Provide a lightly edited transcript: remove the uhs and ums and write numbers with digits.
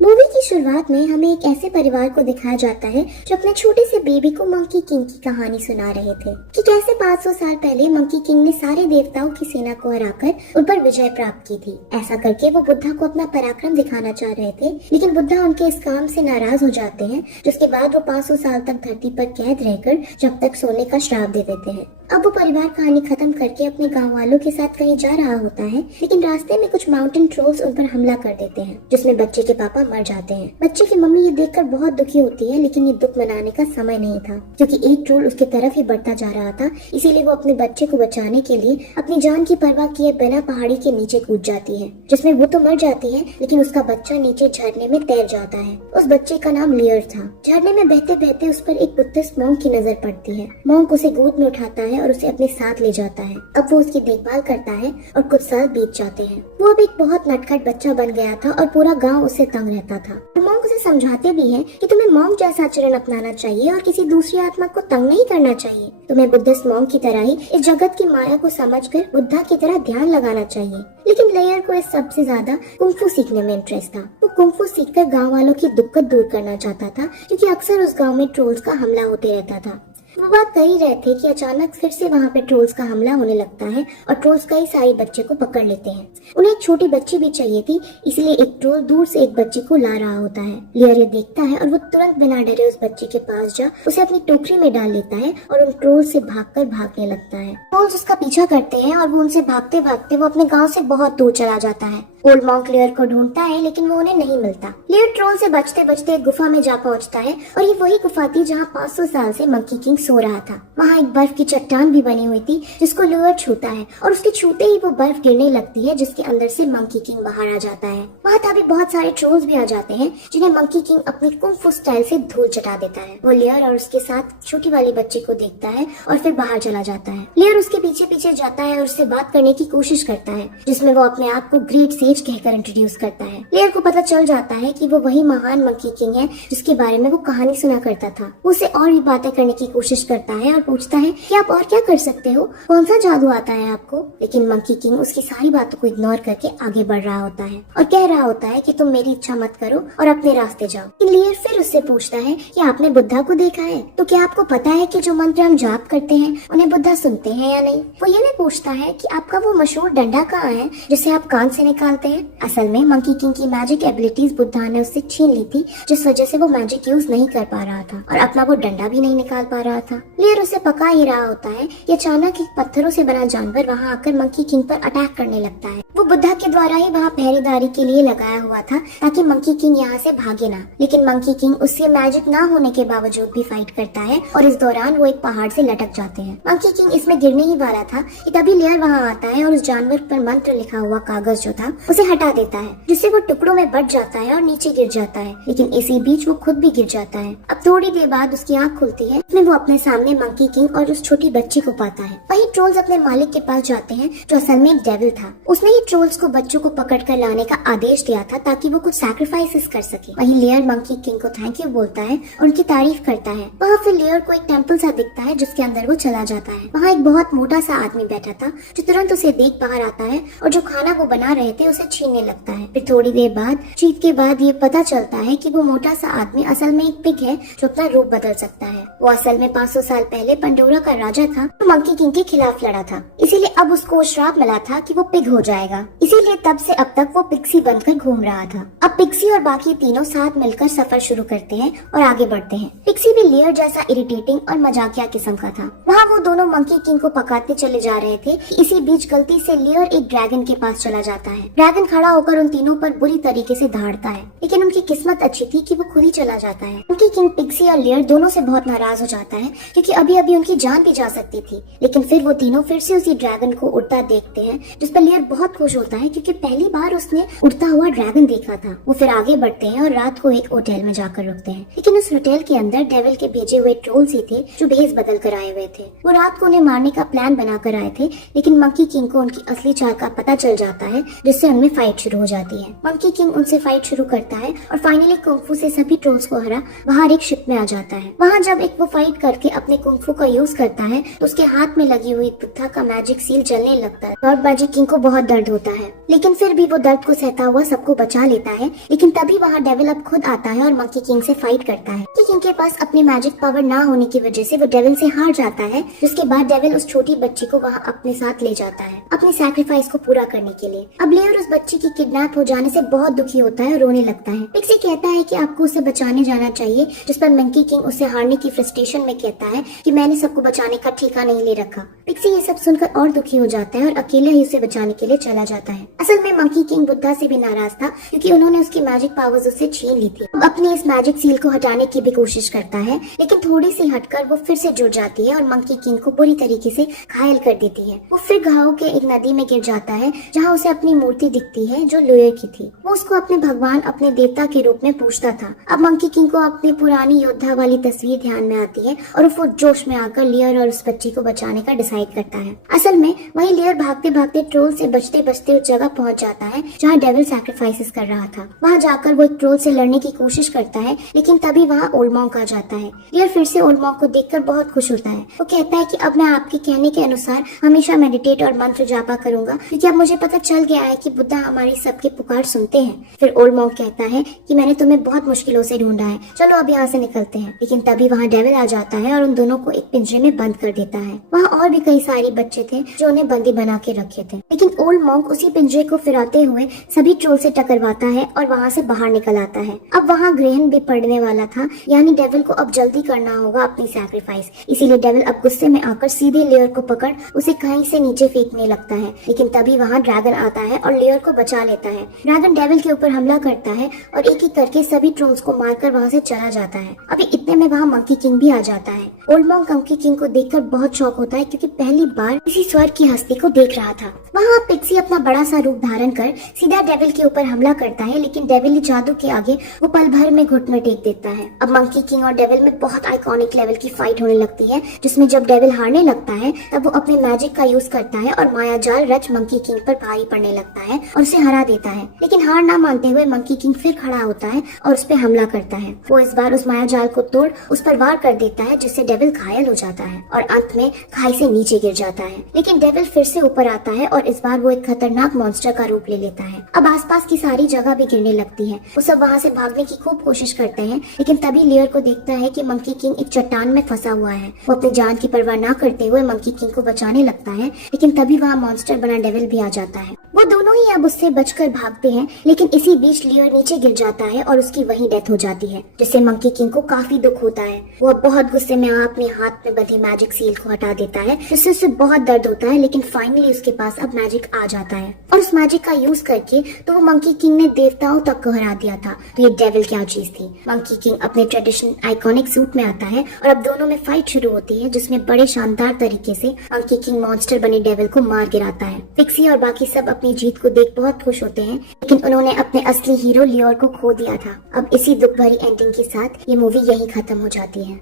Movie की शुरुआत में हमें एक ऐसे परिवार को दिखाया जाता है जो अपने छोटे से बेबी को मंकी किंग की कहानी सुना रहे थे कि कैसे 500 साल पहले मंकी किंग ने सारे देवताओं की सेना को हराकर उन पर विजय प्राप्त की थी। ऐसा करके वो बुद्धा को अपना पराक्रम दिखाना चाह रहे थे, लेकिन बुद्धा उनके इस काम से नाराज हो जाते हैं, जिसके बाद वो 500 साल तक धरती पर कैद रहकर जब तक सोने का श्राप दे देते हैं। अब वो परिवार कहानी खत्म करके अपने गाँव वालों के साथ कहीं जा रहा होता है, लेकिन रास्ते में कुछ माउंटेन ट्रोल्स उन पर हमला कर देते हैं, जिसमें बच्चे के पापा मर जाते हैं। बच्चे की मम्मी ये देखकर बहुत दुखी होती है, लेकिन ये दुख मनाने का समय नहीं था, क्योंकि एक ट्रोल उसके तरफ ही बढ़ता जा रहा था। इसीलिए वो अपने बच्चे को बचाने के लिए अपनी जान की परवाह किए बिना पहाड़ी के नीचे कूद जाती है, जिसमें वो तो मर जाती है, लेकिन उसका बच्चा नीचे झरने में तैर जाता है। उस बच्चे का नाम लियर था। झरने में बहते बहते उस पर एक बुद्धिस्ट मॉन्क की नजर पड़ती है। मॉन्क उसे गोद में उठाता है और उसे अपने साथ ले जाता है। अब वो उसकी देखभाल करता है और कुछ साल बीत जाते हैं। वो अब एक बहुत नटखट बच्चा बन गया था और पूरा गाँव उससे तंग रहता था। मॉन्क उसे समझाते भी हैं कि तुम्हें मॉन्क जैसा आचरण अपनाना चाहिए और किसी दूसरी आत्मा को तंग नहीं करना चाहिए। तुम्हें बुद्धिस्ट मॉन्क की तरह ही इस जगत की माया को समझकर बुद्धा की तरह ध्यान लगाना चाहिए। लेकिन लेयर को इस सबसे ज्यादा कुंफू सीखने में इंटरेस्ट था। वो कुंफू सीखकर गांव वालों की दिक्कत दूर करना चाहता था, क्योंकि अक्सर उस गांव में ट्रोल्स का हमला होते रहता था। वो बात कह ही रहे थे कि अचानक फिर से वहाँ पे ट्रोल्स का हमला होने लगता है और ट्रोल्स कई सारे बच्चे को पकड़ लेते हैं। उन्हें एक छोटी बच्ची भी चाहिए थी, इसलिए एक ट्रोल दूर से एक बच्ची को ला रहा होता है। लियर ये देखता है और वो तुरंत बिना डरे उस बच्चे के पास जा उसे अपनी टोकरी में डाल लेता है और उन ट्रोल्स से भागने लगता है। ट्रोल्स उसका पीछा करते हैं और वो उनसे भागते भागते वो अपने गाँव से बहुत दूर चला जाता है। ओल्ड मॉन्क लियर को ढूंढता है, लेकिन वो उन्हें नहीं मिलता। लियर ट्रोल से बचते बचते एक गुफा में जा पहुंचता है और ये वही गुफा थी जहाँ 500 साल से मंकी किंग सो रहा था। वहाँ एक बर्फ की चट्टान भी बनी हुई थी, जिसको लियर छूता है और उसके छूते ही वो बर्फ गिरने लगती है, जिसके अंदर से मंकी किंग बाहर आ जाता है। वहाँ तभी बहुत सारे ट्रोल्स भी आ जाते हैं, जिन्हें मंकी किंग अपनी कुंफू स्टाइल से धूल चटा देता है। वो लियर और उसके साथ छोटी वाली बच्ची को देखता है और फिर बाहर चला जाता है। लियर उसके पीछे पीछे जाता है और उससे बात करने की कोशिश करता है, जिसमें वो अपने आप को ग्रेट सेज कहकर इंट्रोड्यूस करता है। लेयर को पता चल जाता है कि वो वही महान मंकी किंग है जिसके बारे में वो कहानी सुना करता था। वो उसे और भी बातें करने की कोशिश करता है और पूछता है कि आप और क्या कर सकते हो, कौन सा जादू आता है आपको। लेकिन मंकी किंग उसकी सारी बातों को इग्नोर करके आगे बढ़ रहा होता है और कह रहा होता है कि तुम मेरी इच्छा मत करो और अपने रास्ते जाओ। लेयर फिर उससे पूछता है कि आपने बुद्धा को देखा है, तो क्या आपको पता है कि जो मंत्र हम जाप करते हैं उन्हें बुद्धा सुनते हैं या नहीं। वो ये भी पूछता है कि आपका वो मशहूर डंडा कहाँ है जिसे आप कान से निकालते हैं। असल में मंकी किंग की मैजिक एबिलिटीज बुद्धा ने उससे छीन ली थी, जिस वजह से वो मैजिक यूज नहीं कर पा रहा था और अपना वो डंडा भी नहीं निकाल पा रहा था। लेयर उसे पका ही रहा होता है कि अचानक एक पत्थरों से बना जानवर वहाँ आकर मंकी किंग पर अटैक करने लगता है। वो बुद्धा के द्वारा ही वहाँ पहरेदारी के लिए लगाया हुआ था, ताकि मंकी किंग यहाँ से भागे ना। लेकिन मंकी किंग उससे मैजिक ना होने के बावजूद भी फाइट करता है और इस दौरान वो एक पहाड़ से लटक जाते हैं। मंकी किंग इसमें गिरने ही वाला था कि तभी लेयर वहाँ आता है और उस जानवर पर मंत्र लिखा हुआ कागज जो था उसे हटा देता है, जिससे वो टुकड़ों में बट जाता है और नीचे गिर जाता है। लेकिन इसी बीच वो खुद भी गिर जाता है। अब थोड़ी देर बाद उसकी आँख खुलती है, उसमें वो अपने सामने मंकी किंग और उस छोटी बच्ची को पाता है। वही ट्रोल्स अपने मालिक के पास जाते हैं, जो असल में एक डेविल था। उसने ही ट्रोल्स को बच्चों को पकड़ कर लाने का आदेश दिया था, ताकि वो कुछ सैक्रिफाइसेस कर सके। वही लेयर मंकी किंग को थैंक यू बोलता है और उनकी तारीफ करता है। वहाँ फिर लेयर को एक टेम्पल सा दिखता है, जिसके अंदर वो चला जाता है। वहाँ एक बहुत मोटा सा आदमी बैठा था, जो तुरंत उसे देख बाहर आता है और जो खाना वो बना रहे थे उसे छीनने लगता है। फिर थोड़ी देर बाद जीत के बाद ये पता चलता है कि वो मोटा सा आदमी असल में एक पिग है, जो अपना रूप बदल सकता है। वो असल में 500 साल पहले पंडोरा का राजा था, तो मंकी किंग के खिलाफ लड़ा था। इसीलिए अब उसको श्राप मिला था कि वो पिग हो जाएगा। इसीलिए तब से अब तक वो पिक्सी बनकर घूम रहा था। अब पिक्सी और बाकी तीनों साथ मिलकर सफर शुरू करते हैं और आगे बढ़ते हैं। पिक्सी भी लेयर जैसा इरिटेटिंग और मजाकिया किस्म का था। वहाँ वो दोनों मंकी किंग को पकाते चले जा रहे थे। इसी बीच गलती से लेयर एक ड्रैगन के पास चला जाता है। ड्रैगन खड़ा होकर उन तीनों पर बुरी तरीके से धाड़ता है, लेकिन उनकी किस्मत अच्छी थी कि वो खुद ही चला जाता है। मंकी किंग पिक्सी और लेयर दोनों से बहुत नाराज हो जाता है, क्योंकि अभी अभी उनकी जान भी जा सकती थी। लेकिन फिर वो तीनों फिर से उसी ड्रैगन को उड़ता देखते हैं, जिस पर लेयर बहुत खुश होता है, क्योंकि पहली बार उसने उड़ता हुआ ड्रैगन देखा था। वो फिर आगे बढ़ते हैं और रात को एक होटल में जाकर रुकते हैं। लेकिन उस होटल के अंदर डेविल के भेजे हुए ट्रोल्स ही थे, जो भेस बदल कर आए हुए थे। वो रात को उन्हें मारने का प्लान बनाकर आए थे, लेकिन मंकी किंग को उनकी असली चाल का पता चल जाता है, जिससे में फाइट शुरू हो जाती है। मंकी किंग उनसे फाइट शुरू करता है और फाइनली कुंफू से सभी ट्रोल्स को हरा बाहर एक शिप में आ जाता है। वहाँ जब एक वो फाइट करके अपने कुंफू का यूज करता है तो उसके हाथ में लगी हुई बुद्धा का मैजिक सील जलने लगता है और मैजिक किंग को बहुत दर्द होता है, लेकिन फिर भी वो दर्द को सहता हुआ सबको बचा लेता है। लेकिन तभी वहाँ डेविल अब खुद आता है और मंकी किंग से फाइट करता है। मंकी किंग के पास अपनी मैजिक पावर ना होने की वजह से वो डेविल से हार जाता है, जिसके बाद डेविल उस छोटी बच्ची को वहाँ अपने साथ ले जाता है अपने सैक्रिफाइस को पूरा करने के लिए। अब लेयर उस बच्ची की किडनैप हो जाने से बहुत दुखी होता है और रोने लगता है। पिक्सी कहता है कि आपको उसे बचाने जाना चाहिए, जिस पर मंकी किंग उसे हारने की फ्रस्ट्रेशन में कहता है कि मैंने सबको बचाने का ठेका नहीं ले रखा। पिक्सी ये सब सुनकर और दुखी हो जाता है और अकेले ही उसे बचाने के लिए चला जाता है। असल में मंकी किंग बुद्धा से भी नाराज था क्योंकि उन्होंने उसकी मैजिक पावर्स उससे छीन ली थी। अपनी इस मैजिक सील को हटाने की भी कोशिश करता है, लेकिन थोड़ी सी हटकर वो फिर से जुड़ जाती है और मंकी किंग को बुरी तरीके से घायल कर देती है। वो फिर घाव के एक नदी में गिर जाता है जहाँ उसे अपनी मूर्ति दिखती है जो लोयर की थी। वो उसको अपने भगवान, अपने देवता के रूप में पूछता था। अब मंकी किंग को अपनी पुरानी योद्धा वाली तस्वीर ध्यान में आती है और वो जोश में आकर लियर और उस बच्ची को बचाने का डिसाइड करता है। असल में वही लियर भागते भागते ट्रोल से बचते बचते उस जगह पहुंच जाता है जहाँ डेविल सैक्रिफाइसेस कर रहा था। वहाँ जाकर वो एक ट्रोल से लड़ने की कोशिश करता है, लेकिन तभी वहाँ ओल्ड मॉन्क आ जाता है। लियर फिर से ओल्ड मॉन्क को देखकर बहुत खुश होता है। वो कहता है कि अब मैं आपके कहने के अनुसार हमेशा मेडिटेट और मंत्र जापा करूंगा, क्योंकि अब मुझे पता चल गया है कि बुद्धा हमारी सबके पुकार सुनते हैं। फिर ओल्ड मॉन्क कहता है कि मैंने तुम्हें बहुत मुश्किलों से ढूंढा है, चलो अब यहाँ से निकलते हैं। लेकिन तभी वहाँ डेविल आ जाता है और उन दोनों को एक पिंजरे में बंद कर देता है। वहाँ और भी कई सारे बच्चे थे जो उन्हें बंदी बना के रखे थे, लेकिन ओल्ड मॉन्क उसी पिंजरे को फिराते हुए सभी ट्रोल से टकरवाता है और वहाँ से बाहर निकल आता है। अब वहाँ ग्रहण भी पड़ने वाला था, यानी डेविल को अब जल्दी करना होगा अपनी सैक्रिफाइस। इसीलिए डेविल अब गुस्से में आकर सीधे लेयर को पकड़ उसे कहीं से नीचे फेंकने लगता है, लेकिन तभी वहाँ ड्रैगन आता है और लेयर को बचा लेता है। ड्रैगन डेविल के ऊपर हमला करता है और एक एक करके सभी ट्रोल्स को मारकर वहाँ से चला जाता है। अभी इतने में वहाँ मंकी किंग भी आ जाता है। ओल्ड मॉन्क मंकी किंग को देखकर बहुत शॉक होता है क्योंकि पहली बार किसी स्वर्ग की हस्ती को देख रहा था। वहाँ पिक्सी अपना बड़ा सा रूप धारण कर सीधा डेविल के ऊपर हमला करता है, लेकिन डेविल जादू के आगे वो पल भर में घुटने टेक देता है। अब मंकी किंग और डेविल में बहुत आइकॉनिक लेवल की फाइट होने लगती है, जिसमें जब डेविल हारने लगता है तब वो अपने मैजिक का यूज करता है और माया जाल रच मंकी किंग पर भारी पड़ने लगता है और उसे हरा देता है। लेकिन हार ना मानते हुए मंकी किंग फिर खड़ा होता है और उस पर हमला करता है। वो इस बार उस माया जाल को तोड़ उस पर वार कर देता है, जिससे डेविल घायल हो जाता है और अंत में खाई से नीचे गिर जाता है। लेकिन डेविल फिर से ऊपर आता है और इस बार वो एक खतरनाक मॉन्स्टर का रूप ले लेता है। अब आसपास की सारी जगह भी गिरने लगती है। वो सब वहाँ से भागने की खूब कोशिश करते हैं, लेकिन तभी लेयर को देखता है कि मंकी किंग एक चट्टान में फंसा हुआ है। वो अपनी जान की परवाह ना करते हुए मंकी किंग को बचाने लगता है, लेकिन तभी वहाँ मॉन्स्टर बना डेविल भी आ जाता है। वो दोनों ही अब उससे बचकर भागते हैं, लेकिन इसी बीच लेयर नीचे गिर जाता है और उसकी वहीं डेथ हो जाती है, जिससे मंकी किंग को काफी दुख होता है। वो अब बहुत गुस्से में अपने हाथ में बंधी मैजिक सील को हटा देता है, जिससे उसे बहुत दर्द होता है, लेकिन फाइनली उसके पास अब मैजिक आ जाता है और उस मैजिक का यूज करके तो वो मंकी किंग ने देवताओं तक को हरा दिया था। तो ये डेविल क्या चीज थी। मंकी किंग अपने ट्रेडिशनल आइकॉनिक सूट में आता है और अब दोनों में फाइट शुरू होती है, जिसमें बड़े शानदार तरीके से मंकी किंग मॉन्स्टर बने डेविल को मार गिराता है। पिक्सी और बाकी सब अपनी जीत को देख बहुत खुश होते हैं, लेकिन उन्होंने अपने असली हीरो लियोर को खो दिया था। अब इसी दुख भरी एंडिंग के साथ ये मूवी यही खत्म हो जाती है।